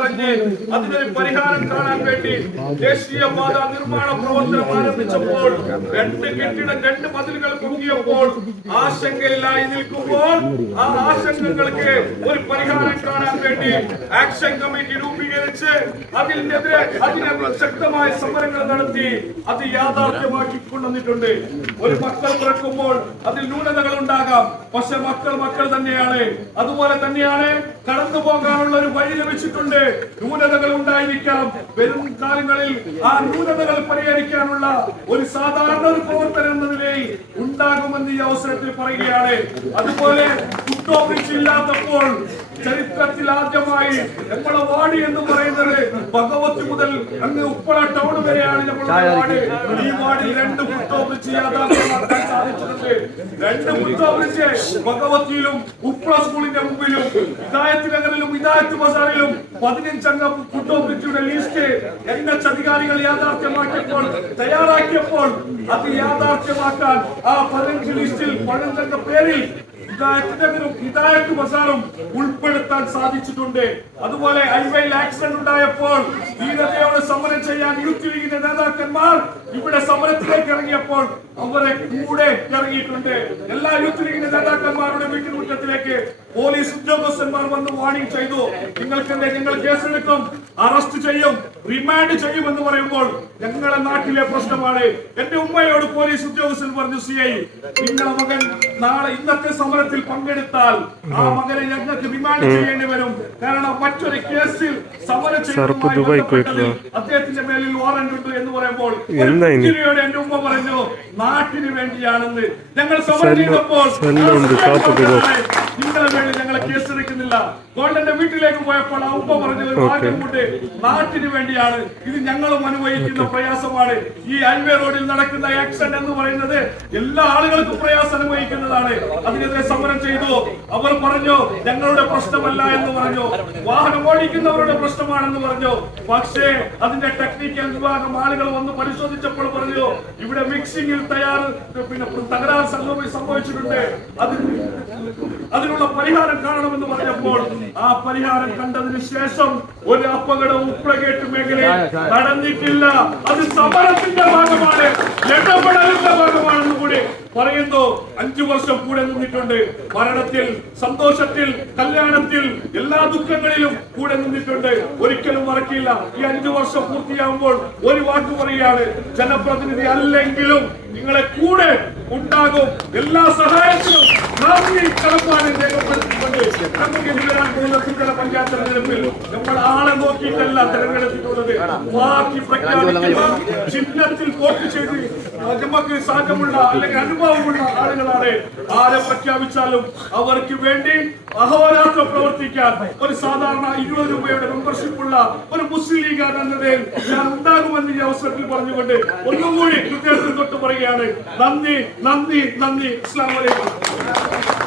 അറിഞ്ഞ് അതിനൊരു പരിഹാരം കാണാൻ വേണ്ടി ദേശീയപാത നിർമ്മാണ പ്രവർത്തനം ആരംഭിച്ചപ്പോൾ രണ്ട് മതിലുകൾ പൊങ്ങിയപ്പോൾ ആശങ്കയിലായി നിൽക്കുമ്പോൾ ആ ആശങ്കകൾക്ക് ഒരു പരിഹാരം കാണാൻ വേണ്ടി ആക്ഷൻ കമ്മിറ്റി രൂപീകരിച്ച് അതിനെതിരെ ശക്തമായ സമരങ്ങൾ നടത്തി അത് യാഥാർത്ഥ്യമാക്കി കൊണ്ടുവന്നിട്ടുണ്ട്. ഒരു മക്കൾ പിറക്കുമ്പോൾ അതിൽ ന്യൂനതകൾ ഉണ്ടാകാം, പക്ഷെ മക്കൾ തന്നെയാണ്. അതുപോലെ തന്നെയാണ് കടന്നു പോകാനുള്ള ഒരു വഴി ലഭിച്ചിട്ടുണ്ട്. ന്യൂനതകൾ ഉണ്ടായിരിക്കാം, വരും കാലങ്ങളിൽ ആ ന്യൂനതകൾ പരിഹരിക്കാനുള്ള ഒരു സാധാരണ ഒരു പ്രവർത്തനം എന്ന നിലയിൽ ഉണ്ടാകുമെന്ന് ഈ അവസരത്തിൽ പറയുകയാണ്. അതുപോലെ ഫുട്ഓവർ ഇല്ലാത്തപ്പോൾ ചരിത്രത്തിൽ ആദ്യമായി നമ്മുടെ വാർഡ് എന്ന് പറയുന്നത് ഭഗവതി മുതൽ അങ്ങ് ഉപ്പള ടൗൺ വരെയാണ് നമ്മുടെ വാർഡ്. ഈ വാർഡിൽ 2 ഫുട്ഓവർ യാഥാർത്ഥ്യമാക്കാൻ സാധിച്ചിട്ടുണ്ട്. 2 ഫുട്ഓവർ ഭഗവതിയിലും ഉപ്പള സ്കൂളിന്റെ മുമ്പിലും ഹിദായത്ത് നഗറിലും ഹിദായത്ത് ബസാറിലും 15 അംഗ ഫുട്ഓവർ ലിസ്റ്റ് NH അധികാരികൾ യാഥാർത്ഥ്യമാക്കിയപ്പോൾ തയ്യാറാക്കിയപ്പോൾ അത് യാഥാർത്ഥ്യമാക്കാൻ ആ 15 ലിസ്റ്റിൽ 15 അംഗ പേരിൽ ഹിദായത്ത് ബസാറും ഉൾപ്പെടുത്താൻ സാധിച്ചിട്ടുണ്ട്. അതുപോലെ ഹൈവേയിൽ ആക്സിഡന്റ് ഉണ്ടായപ്പോൾ ധീരതയോടെ സമരം ചെയ്യാൻ യൂത്ത് ലീഗിന്റെ നേതാക്കന്മാർ ഇവിടെ സമരത്തിലേക്ക് ഇറങ്ങിയപ്പോൾ അവരെ കൂടെ ഇറങ്ങിയിട്ടുണ്ട്. എല്ലാ യൂത്ത് ലീഗിന്റെ നേതാക്കന്മാരുടെ വീട്ടുമുറ്റത്തിലേക്ക് പോലീസ് ഉദ്യോഗസ്ഥന്മാർ വന്ന് വാണിംഗ് ചെയ്തു. ഞങ്ങൾ കേസെടുക്കും, അറസ്റ്റ് ചെയ്യും, റിമാൻഡ് ചെയ്യുമെന്ന് പറയുമ്പോൾ ഞങ്ങളുടെ നാട്ടിലെ പ്രശ്നമാണ്. എന്റെ ഉമ്മയോട് പോലീസ് ഉദ്യോഗസ്ഥൻ പറഞ്ഞു, CI നിങ്ങളുടെ മകൻ നാളെ ഇന്നത്തെ സമരത്തിൽ പങ്കെടുത്താൽ ആ മകനെ ഞങ്ങൾക്ക് റിമാൻഡ് ചെയ്യേണ്ടി വരും. കാരണം മറ്റൊരു കേസിൽ സമരം അദ്ദേഹത്തിന്റെ മേലിൽ വാറന്റ് ഉണ്ട് എന്ന് പറയുമ്പോൾ എന്റെ ഉമ്മ പറഞ്ഞു നാട്ടിന് വേണ്ടിയാണെന്ന്. ഞങ്ങൾ സമരം ചെയ്തപ്പോൾ നിങ്ങളെ വേണ്ടി ഞങ്ങളെ കേസെടുക്കുന്നില്ല. ഗോൾഡന്റെ വീട്ടിലേക്ക് പോയപ്പോൾ ആ ഉമ്മ പറഞ്ഞ ഒരു വാക്യം കൊണ്ട് നാട്ടിന് വേണ്ടിയാണ്. ഇത് ഞങ്ങളും അനുഭവിക്കുന്ന പ്രയാസമാണ്. ഈ ഹൈവേ റോഡിൽ നടക്കുന്ന ആക്സിഡന്റ് എന്ന് പറയുന്നത് എല്ലാ ആളുകൾക്കും പ്രയാസം അനുഭവിക്കുന്നതാണ്. അതിനെതിരെ സമരം ചെയ്തു. അവർ പറഞ്ഞു ഞങ്ങളുടെ പ്രശ്നമല്ല എന്ന് പറഞ്ഞു, വാഹനം ഓടിക്കുന്നവരുടെ പ്രശ്നമാണെന്ന് പറഞ്ഞു. പക്ഷേ അതിന്റെ ടെക്നിക്കൽ വിഭാഗം ആളുകൾ വന്ന് പരിശോധിച്ചപ്പോൾ പറഞ്ഞു ഇവിടെ മിക്സിംഗിൽ തകരാർ സംഭവിച്ചിട്ടുണ്ട്, അതിനുള്ള പരിഹാരം കാണണമെന്ന് പറഞ്ഞപ്പോൾ ആ പരിഹാരം കണ്ടതിന് ശേഷം ഒരു അപകടം ഉപ്രകേട്ട് മേഖലയിൽ നടന്നിട്ടില്ല. അത് സമരത്തിന്റെ ഭാഗമാണ്, ഇടപെടലിന്റെ ഭാഗമാണെന്ന് കൂടി പറയുന്നു. 5 വർഷം കൂടെ നിന്നിട്ടുണ്ട്. മരണത്തിൽ, സന്തോഷത്തിൽ, കല്യാണത്തിൽ, എല്ലാ ദുഃഖങ്ങളിലും കൂടെ നിന്നിട്ടുണ്ട്. ഒരിക്കലും മറക്കില്ല. ഈ 5 വർഷം പൂർത്തിയാകുമ്പോൾ ഒരു വാക്ക് പറയുകയാണ്, ജനപ്രതിനിധി അല്ലെങ്കിലും നിങ്ങളെ കൂടെ ഉണ്ടാകും, എല്ലാ സഹായത്തിനും നന്ദി കടപ്പാടും രേഖപ്പെടുത്തിക്കൊണ്ട് നമുക്ക് വരാൻ പോകുന്ന ത്രിതല പഞ്ചായത്ത് തെരഞ്ഞെടുപ്പിൽ നമ്മൾ ആളെ നോക്കിയിട്ടല്ല തെരഞ്ഞെടുത്തിട്ടുള്ളത്. പാർട്ടി പ്രഖ്യാപിക്കുന്ന ചിഹ്നത്തിൽ വോട്ട് ചെയ്ത് നമുക്ക് സാധ്യമുള്ള അല്ലെങ്കിൽ അനുഭവമുള്ള ആളുകളാണ്. ആരെ പ്രഖ്യാപിച്ചാലും അവർക്ക് വേണ്ടി അഹോരാത്രം പ്രവർത്തിക്കാൻ ഒരു സാധാരണ 20 രൂപയുടെ മെമ്പർഷിപ്പുള്ള ഒരു മുസ്ലിം ലീഗ് എന്നതിൽ ഞാൻ ഉണ്ടാകുമെന്ന് ഈ അവസരത്തിൽ പറഞ്ഞുകൊണ്ട് ഒന്നുകൂടി കൃത്യത്തിൽ തൊട്ട് പറയുകയാണ്. നന്ദി, നന്ദി, നന്ദി. അസ്സലാമു അലൈക്കും.